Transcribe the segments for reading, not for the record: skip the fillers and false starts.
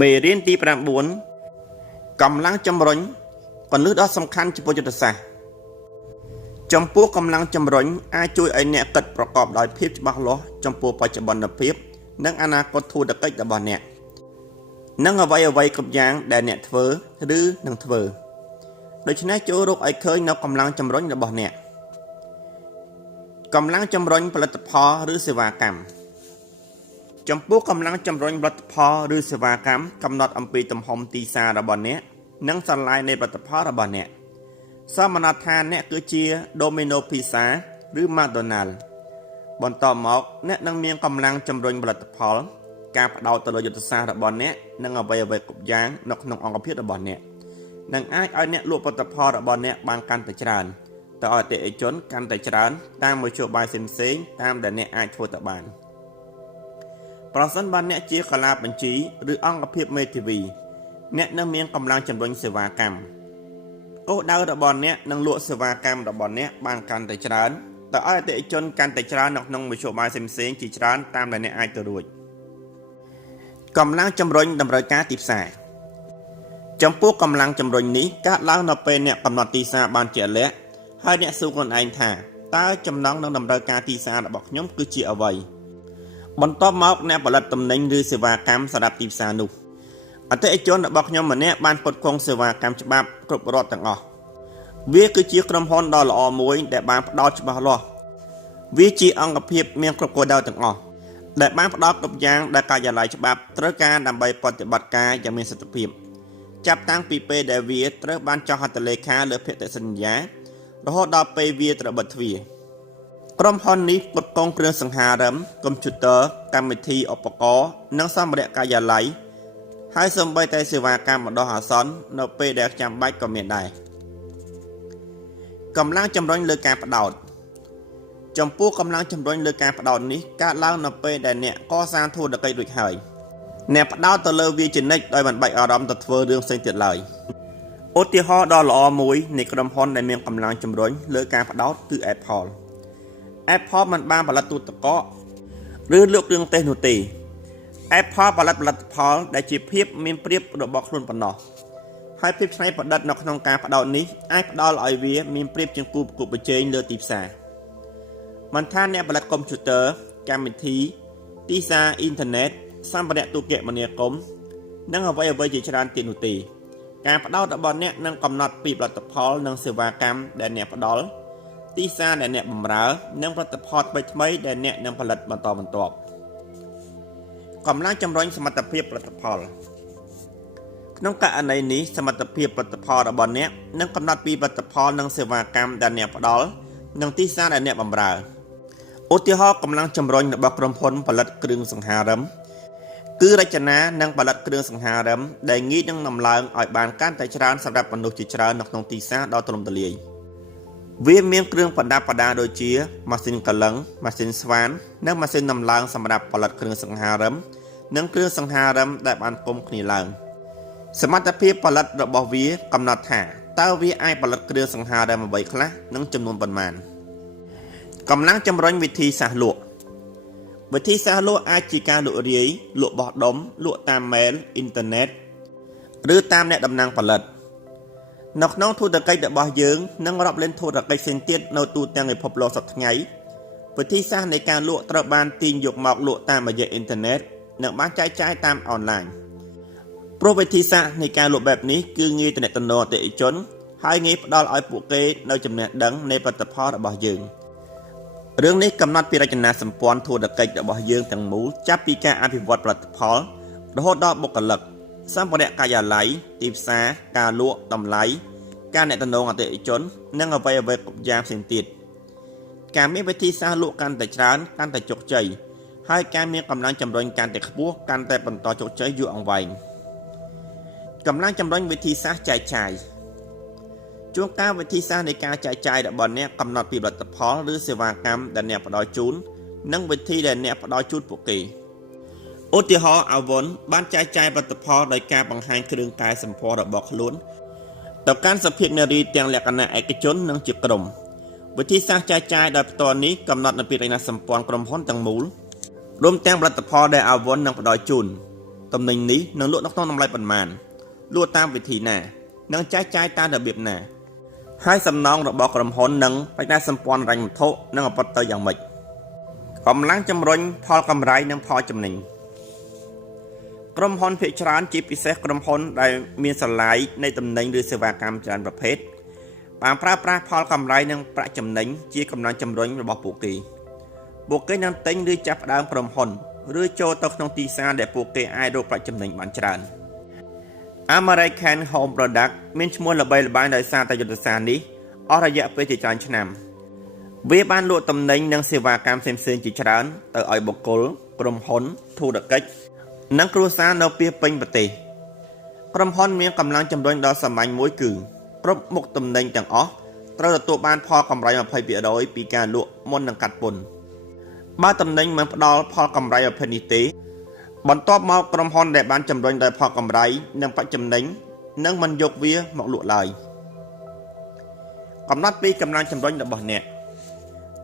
មេរៀនទី9កម្លាំងចម្រុញគន្លឹះដ៏សំខាន់ចំពោះយុទ្ធសាស្ត្រចំពោះកម្លាំងចម្រុញអាចជួយឲ្យអ្នកគិតប្រកបដោយភាពច្បាស់លាស់ចំពោះបច្ចុប្បន្នភាពនិងអនាគតធុរកិច្ចរបស់អ្នកនិងអ្វីគ្រប់យ៉ាងដែលអ្នកធ្វើឬនឹងធ្វើដូច្នេះចូលរកឲ្យឃើញនៅកម្លាំងចម្រុញរបស់អ្នកកម្លាំងចម្រុញផលិតផលឬសេវាកម្មចំពោះកម្លាំងចម្រុញផលិតផលឬសេវាកម្មកំណត់អំពីទំហំទីផ្សាររបស់អ្នកនិងតម្លៃនៃផលិតផលរបស់អ្នកសមនដ្ឋានអ្នកគឺជា Domino Pizza ឬ McDonald បន្តមកអ្នកនឹងមានកម្លាំងចម្រុញផលិតផលការផ្ដោតទៅលើយុទ្ធសាស្ត្ររបស់អ្នកនិងអ្វីគ្រប់យ៉ាងនៅក្នុងអង្គភាពរបស់អ្នកនឹងអាចឲ្យអ្នកលក់ផលិតផលរបស់អ្នកបានកាន់តែច្រើនទៅឲ្យអតិថិជនកាន់តែច្រើនតាមមធ្យោបាយផ្សេងៗតាមដែលអ្នកអាចធ្វើទៅបានប្រសិនបើអ្នកជាកាឡាបញ្ជីឬអង្គភាពមេធាវីអ្នកនឹងមានកម្លាំងជំរុញសេវាកម្មគោលដៅរបស់អ្នកនឹងលក់សេវាកម្មរបស់អ្នកបានកាន់តែច្រើនទៅឲ្យអតិថិជនកាន់តែច្រើននៅក្នុងមធ្យោបាយផ្សេងៗជាច្រើនតាមដែលអ្នកអាចទៅរួចកម្លាំងជំរុញតម្រូវការទីផ្សារចំពោះកម្លាំងជំរុញនេះកើតឡើងនៅពេលអ្នកកំណត់ទីផ្សារបានជាក់លាក់ហើយអ្នកសួរខ្លួនឯងថាតើចំណង់នឹងតម្រូវការទីផ្សាររបស់ខ្ញុំគឺជាអ្វីបន្ទាប់មកអ្នកផលិតទំនិញឬសេវាកម្មសម្រាប់ទីផ្សារនោះអតិថិជនរបស់ខ្ញុំម្នាក់បានផ្គត់ផ្គង់សេវាកម្មច្បាប់គ្រប់រដ្ឋទាំងអស់វាគឺជាក្រុមហ៊ុនដ៏ល្អមួយដែលបានផ្ដោតច្បាស់លាស់វាជាអង្គភាពមានគ្រប់គោលដៅទាំងអស់ដែលបានផ្ដោតគ្រប់យ៉ាងដែលការិយាល័យច្បាប់ត្រូវការដើម្បីប្រតិបត្តិការយ៉ាងមានសិទ្ធិភាពចាប់តាំងពីពេលដែលវាត្រូវបានចុះហត្ថលេខាលើភាគតិសន្យារហូតដល់ពេលវាត្រូវបិទទ្វារក្រុមហ៊ុននេះផ្គត់ផ្គង់គ្រឿងសង្ហារិមកុំព្យូទ័រកម្មវិធីឧបករណ៍និងសម្ភារៈការិយាល័យហើយសូម្បីតែសេវាកម្មបណ្ដោះអាសន្ននៅពេលដែលចាំបាច់ក៏មានដែរកម្លាំងជំរុញលើការផ្ដោតចំពោះកម្លាំងជំរុញលើការផ្ដោតនេះកើតឡើងនៅពេលដែលអ្នកកសាងធុរកិច្ចរួចហើយអ្នកផ្ដោតទៅលើវាជានិច្ចដោយមិនបាច់អារម្មណ៍ទៅធ្វើរឿងផ្សេងទៀតឡើយឧទាហរណ៍ដ៏ល្អមួយនៃក្រុមហ៊ុនដែលមានកម្លាំងជំរុញលើការផ្ដោតគឺ Apple មិនបានផលិតទូទឹកកកឬលក់គ្រឿងទេសនោះទេ Apple ផលិតផលដែលជាភាពមានប្រៀបរបស់ខ្លួនប៉ុណ្ណោះហើយភាពច្នៃប្រឌិតនៅក្នុងការផ្ដោតនេះអាចផ្ដល់ឲ្យវាមានប្រៀបជាងគូប្រកួតប្រជែងលើទីផ្សារមិនថាអ្នកផលិតកុំព្យូទ័រកម្មវិធីទីផ្សារអ៊ីនធឺណិតសម្ភារៈទូរគមនាគមន៍និងអ្វីជាច្រើនទៀតនោះទេការផ្ដោតរបស់អ្នកនឹងកំណត់ពីផលិតផលនិងសេវាកម្មដែលអ្នកផ្ដល់ទីផ្សារដែលអ្នកបម្រើនិងផលិតផលថ្មីៗដែលអ្នកនឹងផលិតបន្តបន្ទាប់កម្លាំងជំរុញសមត្ថភាពផលិតផលក្នុងករណីនេះសមត្ថភាពផលិតផលរបស់អ្នកនឹងកំណត់ពីផលិតផលនិងសេវាកម្មដែលអ្នកផ្ដល់និងទីផ្សារដែលអ្នកបម្រើឧទាហរណ៍កម្លាំងជំរុញរបស់ក្រុមហ៊ុនផលិតគ្រឿងសង្ហារិមគឺរចនានិងផលិតគ្រឿងសង្ហារិមដែលងាយនឹងនាំឡើងឲ្យបានកាន់តែច្រើនសម្រាប់មនុស្សជាច្រើននៅក្នុងទីផ្សារដ៏ទូលំទូលាយវាមានគ្រឿងប្រដាប់ប្រដាដូចជាម៉ាស៊ីនកលឹងម៉ាស៊ីនស្វាននិងម៉ាស៊ីននាំឡើងសម្រាប់ផលិតគ្រឿងសង្ហារិមនិងគ្រឿងសង្ហារិមដែលបានគុំគ្នាឡើងសមត្ថភាពផលិតរបស់វាកំណត់ថាតើវាអាចផលិតគ្រឿងសង្ហារិមអ្វីខ្លះនិងចំនួនប៉ុន្មានកម្លាំងជំរុញវិធីសាស្ត្រលក់វិធីសាស្ត្រលក់អាចជាការលក់រាយលក់បោះដុំលក់តាមមេលអ៊ីនធឺណិតឬតាមអ្នកតំណាងផលិតនៅក្នុងធុរកិច្ចរបស់យើងនិងរាប់លេខធុរកិច្ចផ្សេងទៀតនៅទូទាំងពិភពលោកសប្តាហ៍ថ្ងៃវិធីសាស្ត្រនៃការលក់ត្រូវបានទាញយកមកលក់តាមរយៈអ៊ីនធឺណិតនិងបានចែកចាយតាមអនឡាញព្រោះវិធីសាស្ត្រនៃការលក់បែបនេះគឺងាយទំនាក់ទំនងអតិថិជនហើយងាយផ្ដល់ឲ្យពួកគេនៅចំណេះដឹងនៃផលិតផលរបស់យើងរឿងនេះកំណត់ពីរចនាសម្ព័ន្ធធុរកិច្ចរបស់យើងទាំងមូលចាប់ពីការអភិវឌ្ឍផលិតផលរហូតដល់បុគ្គលិកសម្ភារៈការិយាល័យទីផ្សារការលក់តម្លៃការទំនាក់ទំនងអតិថិជននិងអ្វីគ្រប់យ៉ាងផ្សេងទៀតការមានវិធីសាស្ត្រលក់កាន់តែច្រើនកាន់តែជោគជ័យហើយការមានកម្លាំងជំរុញកាន់តែខ្ពស់កាន់តែបន្តជោគជ័យយូរអង្វែងកម្លាំងជំរុញវិធីសាស្ត្រចែកចាយជួនកាលវិធីសាស្ត្រនៃការចែកចាយរបស់អ្នកកំណត់ពីផលិតផលឬសេវាកម្មដែលអ្នកផ្ដល់ជូននិងវិធីដែលអ្នកផ្ដល់ជូនពួកគេឧទាហរណ៍ Avon បានចែកចាយផលិតផលដោយការបង្ហាញគ្រឿងកែសម្ផស្សរបស់ខ្លួនទៅកាន់សភាពនារីទាំងលក្ខណៈឯកជននិងជាក្រុមវិធីសាស្ត្រចែកចាយដោយផ្ទាល់នេះកំណត់នៅពីរចនាសម្ព័ន្ធក្រុមហ៊ុនទាំងមូលរួមទាំងផលិតផលដែល Avon នឹងផ្ដល់ជូន ទៅ តំណែងនេះនឹងលក់នៅក្នុងតម្លៃប៉ុន្មានលក់តាមវិធីណានិងចែកចាយតាមរបៀបណាហើយសំណងរបស់ក្រុមហ៊ុននិងបញ្ញាសម្ព័ន្ធហិរញ្ញវត្ថុនឹងអបទៅយ៉ាងម៉េចកម្លាំងជំរុញផលកម្រៃនិងផលចំណេញក្រុមហ៊ុនភាគច្រើនជាពិសេសក្រុមហ៊ុនដែលមានស្រឡាយនៃតំណែងឬសេវាកម្មច្រើនប្រភេទបានប្រើប្រាស់ផលកម្រៃនិងប្រាក់ចំណេញជាកម្លាំងជំរុញរបស់ពួកគេនឹងទិញឬចាប់ផ្ដើមក្រុមហ៊ុនឬចូលទៅក្នុងទីផ្សារដែលពួកគេអាចរកប្រាក់ចំណេញបានច្រើន American Home Product មានឈ្មោះល្បីល្បាញដោយសារតែយុទ្ធសាស្ត្រនេះអស់រយៈពេលជាច្រើនឆ្នាំវាបានលក់តំណែងនិងសេវាកម្មផ្សេងៗជាច្រើនទៅឲ្យបុគ្គលក្រុមហ៊ុនធុរកិច្ចនិងគ្រួសារនៅពាសពេញប្រទេសក្រុមហ៊ុនមានកម្លាំងជំរុញដ៏សាមញ្ញមួយគឺគ្រប់មុខតំណែងទាំងអស់ត្រូវទទួលបានផលកម្រៃ 20% ពីការលក់មុននឹងកាត់ពន្ធបើតំណែងមិនផ្ដល់ផលកម្រៃប្រភេទនេះទេបន្ទាប់មកក្រុមហ៊ុនដែលបានជំរុញដោយផលកម្រៃនិងប្រាក់ចំណេញនឹងមិនយកវាមកលក់ឡើយកំណត់ពីកម្លាំងជំរុញរបស់អ្នក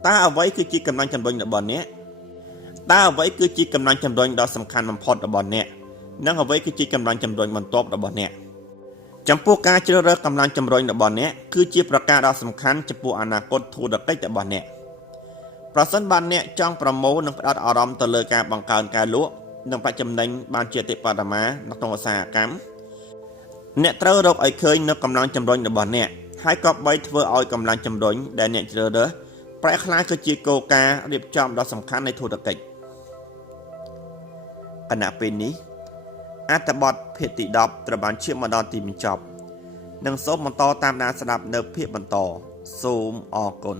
តើអ្វីគឺជាកម្លាំងជំរុញរបស់អ្នកតើអ្វីគឺជាកម្លាំងជំរុញដ៏សំខាន់បំផុតរបស់អ្នកនិងអ្វីគឺជាកម្លាំងជំរុញបន្ទាប់របស់អ្នកចំពោះការជ្រើសរើសកម្លាំងជំរុញរបស់អ្នកគឺជាប្រការដ៏សំខាន់ចំពោះអនាគតធុរកិច្ចរបស់អ្នកប្រសិនបើអ្នកចង់ប្រមូលនិងផ្ដោតអារម្មណ៍ទៅលើការបង្កើនការលក់និងប្រាក់ចំណេញបានជាអតិបរមានៅក្នុងឧស្សាហកម្មអ្នកត្រូវរកឲ្យឃើញនៅកម្លាំងជំរុញរបស់អ្នកហើយក៏បីធ្វើឲ្យកម្លាំងជំរុញដែលអ្នកជ្រើសរើសប្រែក្លាយគឺជាគោលការណ៍រៀបចំដ៏សំខាន់នៃធុរកិច្ចគណៈពេលនេះអត្ថបទភាគទី10ត្រូវបានឈានមកដល់ទីបញ្ចប់និងសូមបន្តតាមដានស្ដាប់នៅភាគបន្តសូមអរគុណ